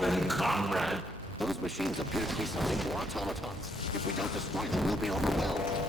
gentleman, comrade. Those machines appear to be something more automatons. If we don't destroy them, we'll be overwhelmed.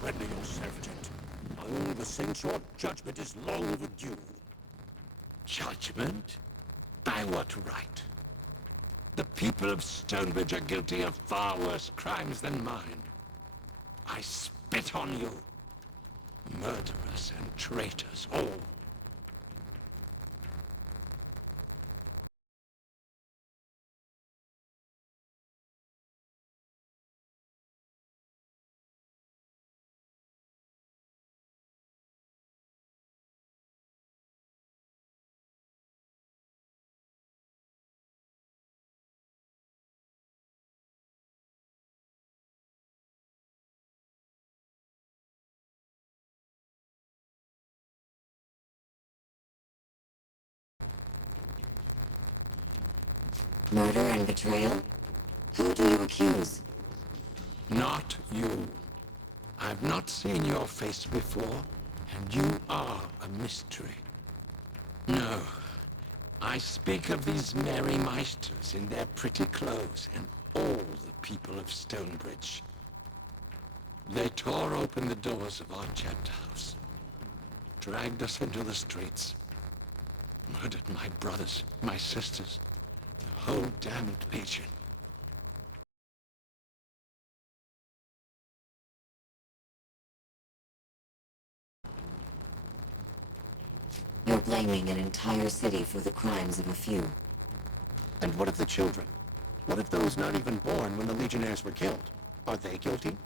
Surrender yourself, Gent. Only the censure judgment is long overdue. Judgment? By what right? The people of Stonebridge are guilty of far worse crimes than mine. I spit on you. Murderers and traitors, all. Murder and betrayal? Who do you accuse? Not you. I've not seen your face before, and you are a mystery. No, I speak of these merry meisters in their pretty clothes and all the people of Stonebridge. They tore open the doors of our Gent house, dragged us into the streets, murdered my brothers, my sisters, the whole damned Legion. You're blaming an entire city for the crimes of a few. And what of the children? What of those not even born when the Legionnaires were killed? Are they guilty?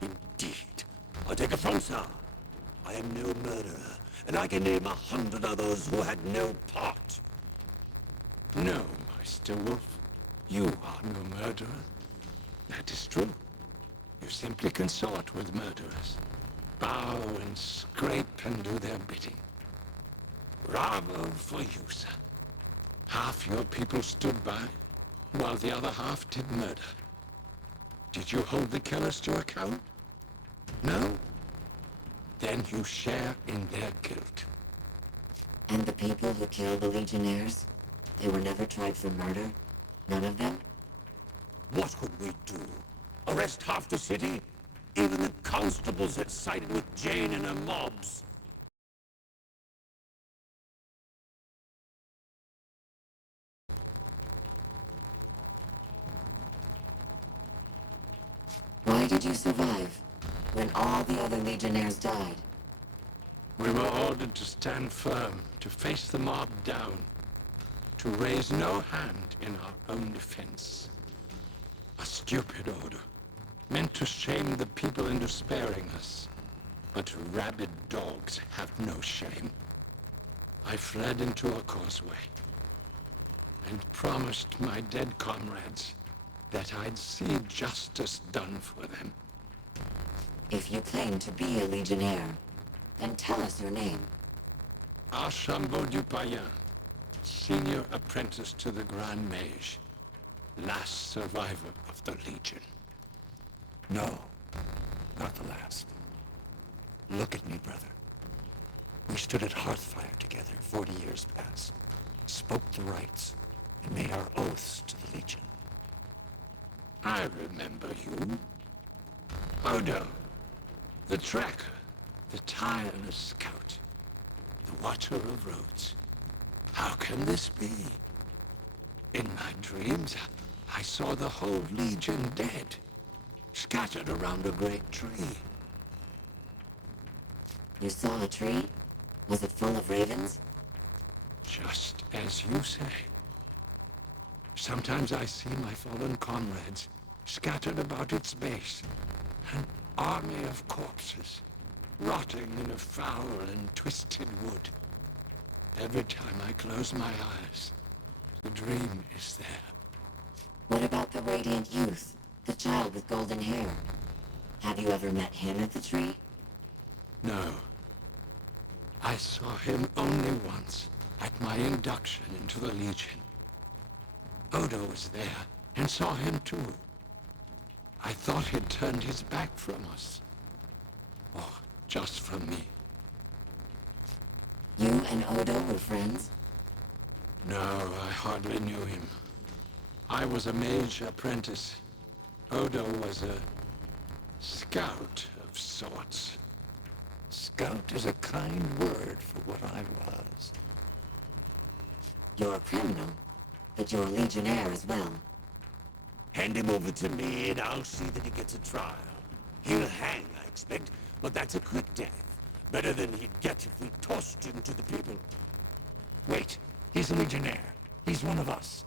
Indeed. I take affront, sir. I am no murderer, and I can name 100 others who had no part. No, Meister Wolf, you are no murderer. That is true. You simply consort with murderers. Bow and scrape and do their bidding. Bravo for you, sir. Half your people stood by, while the other half did murder. Did you hold the killers to account? No? Then you share in their guilt. And the people who killed the Legionnaires? They were never tried for murder? None of them? What could we do? Arrest half the city? Even the constables had sided with Jane and her mobs. Why did you survive, when all the other Legionnaires died? We were ordered to stand firm, to face the mob down, to raise no hand in our own defense. A stupid order, meant to shame the people into sparing us. But rabid dogs have no shame. I fled into a causeway, and promised my dead comrades that I'd see justice done for them. If you claim to be a Legionnaire, then tell us your name. Archambault du Payen, senior apprentice to the Grand Mage, last survivor of the Legion. No, not the last. Look at me, brother. We stood at Hearthfire together 40 years past, spoke the rights, and made our oaths to the Legion. I remember you. Odo, the tracker, the tireless scout, the watcher of roads. How can this be? In my dreams, I saw the whole Legion dead, scattered around a great tree. You saw a tree? Was it full of ravens? Just as you say. Sometimes I see my fallen comrades scattered about its base, an army of corpses, rotting in a foul and twisted wood. Every time I close my eyes, the dream is there. What about the radiant youth, the child with golden hair? Have you ever met him at the tree? No. I saw him only once, at my induction into the Legion. Odo was there, and saw him too. I thought he'd turned his back from us. Oh, just from me. You and Odo were friends? No, I hardly knew him. I was a mage apprentice. Odo was a scout of of sorts. Scout is a kind word for what I was. You're a criminal, but you're a legionnaire as well. Hand him over to me and I'll see that he gets a trial. He'll hang, I expect, but that's a quick death. Better than he'd get if we tossed him to the people. Wait, he's a legionnaire. He's one of us.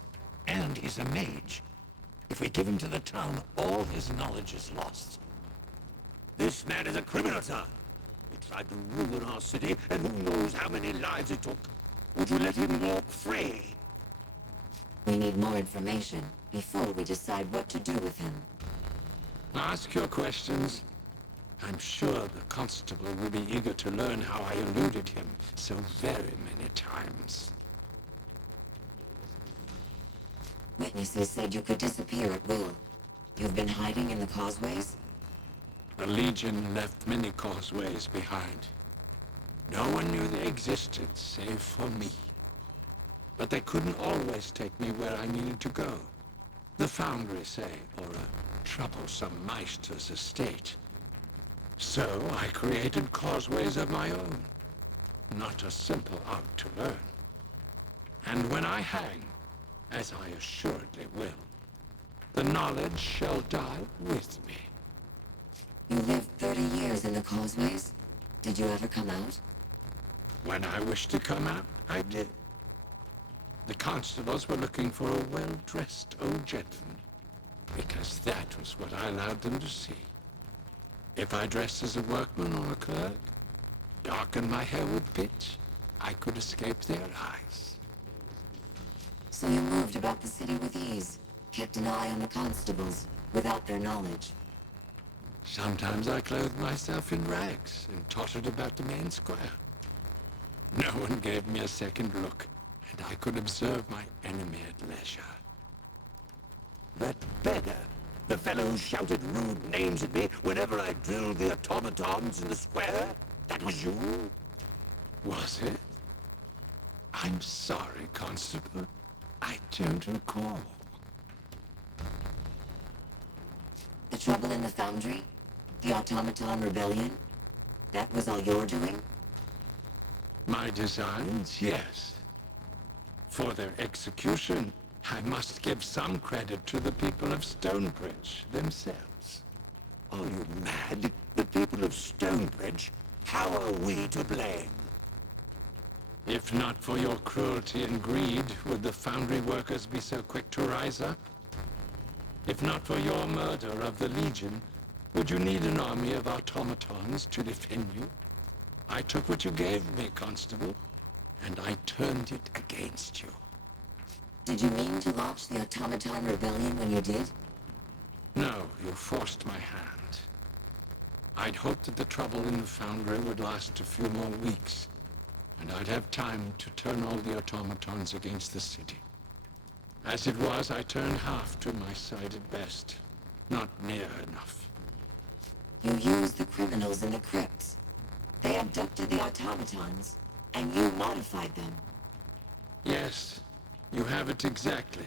And he's a mage. If we give him to the town, all his knowledge is lost. This man is a criminal, sir. He tried to ruin our city, and who knows how many lives it took. Would you let him walk free? We need more information before we decide what to do with him. Ask your questions. I'm sure the constable will be eager to learn how I eluded him so very many times. Witnesses said you could disappear at will. You've been hiding in the causeways? The Legion left many causeways behind. No one knew they existed, save for me. But they couldn't always take me where I needed to go. The Foundry, say, or a troublesome Meister's estate. So I created causeways of my own. Not a simple art to learn. And when I hang, as I assuredly will, the knowledge shall die with me. You lived 30 years in the causeways? Did you ever come out? When I wished to come out, I did. The constables were looking for a well-dressed old gentleman, because that was what I allowed them to see. If I dressed as a workman or a clerk, darkened my hair with pitch, I could escape their eyes. So you moved about the city with ease, kept an eye on the constables, without their knowledge. Sometimes I clothed myself in rags and tottered about the main square. No one gave me a second look, and I could observe my enemy at leisure. That beggar, the fellow who shouted rude names at me whenever I drilled the automatons in the square, that was you? Was it? I'm sorry, Constable. I don't recall. The trouble in the Foundry? The automaton rebellion? That was all you're doing? My designs, yes. For their execution, I must give some credit to the people of Stonebridge themselves. Are you mad? The people of Stonebridge? How are we to blame? If not for your cruelty and greed, would the Foundry workers be so quick to rise up? If not for your murder of the Legion, would you need an army of automatons to defend you? I took what you gave me, Constable, and I turned it against you. Did you mean to launch the automaton rebellion when you did? No, you forced my hand. I'd hoped that the trouble in the Foundry would last a few more weeks, and I'd have time to turn all the automatons against the city. As it was, I turned half to my side at best. Not near enough. You used the criminals in the crypts. They abducted the automatons, and you modified them. Yes, you have it exactly.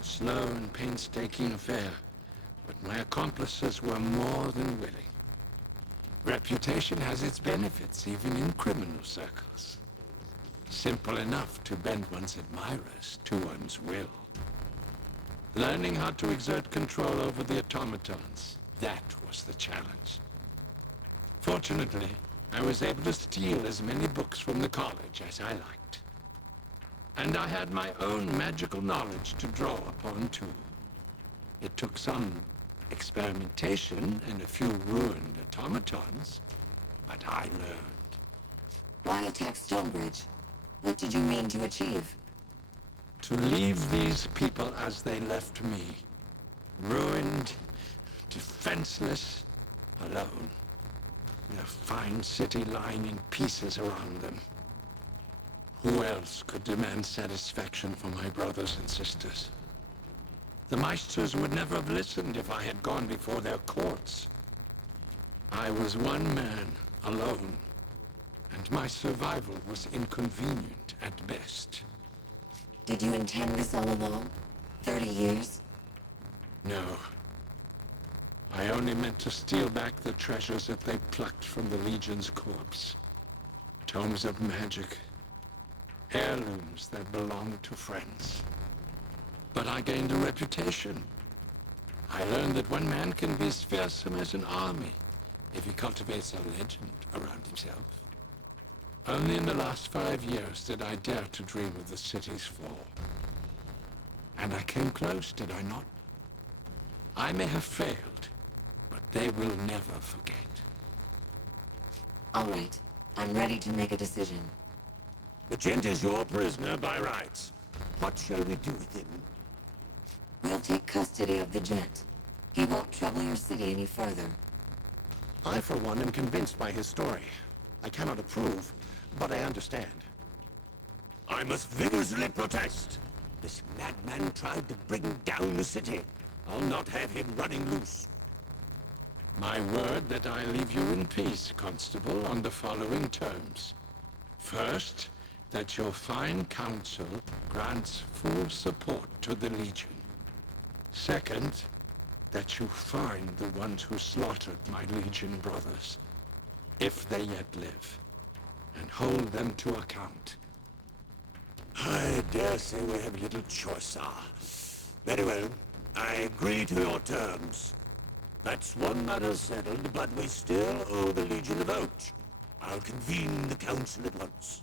A slow and painstaking affair, but my accomplices were more than willing. Reputation has its benefits, even in criminal circles. Simple enough to bend one's admirers to one's will. Learning how to exert control over the automatons, that was the challenge. Fortunately, I was able to steal as many books from the college as I liked. And I had my own magical knowledge to draw upon, too. It took some experimentation and a few ruined automatons, but I learned. Why attack Stonebridge? What did you mean to achieve? To leave these people as they left me, ruined, defenseless, alone. Their fine city lying in pieces around them. Who else could demand satisfaction for my brothers and sisters? The Meisters would never have listened if I had gone before their courts. I was one man, alone, and my survival was inconvenient at best. Did you intend this all along? 30 years? No. I only meant to steal back the treasures that they plucked from the Legion's corpse. Tomes of magic. Heirlooms that belonged to friends. But I gained a reputation. I learned that one man can be as fearsome as an army if he cultivates a legend around himself. Only in the last 5 years did I dare to dream of the city's fall. And I came close, did I not? I may have failed, but they will never forget. All right. I'm ready to make a decision. The Gent is your prisoner by rights. What shall we do with him? We'll take custody of the Gent. He won't trouble your city any further. I, for one, am convinced by his story. I cannot approve, but I understand. I must vigorously protest. This madman tried to bring down the city. I'll not have him running loose. My word that I leave you in peace, Constable, on the following terms. First, that your fine council grants full support to the Legion. Second, that you find the ones who slaughtered my Legion brothers, if they yet live, and hold them to account. I dare say we have little choice, sir. Very well. I agree to your terms. That's one matter settled, but we still owe the Legion a vote. I'll convene the council at once.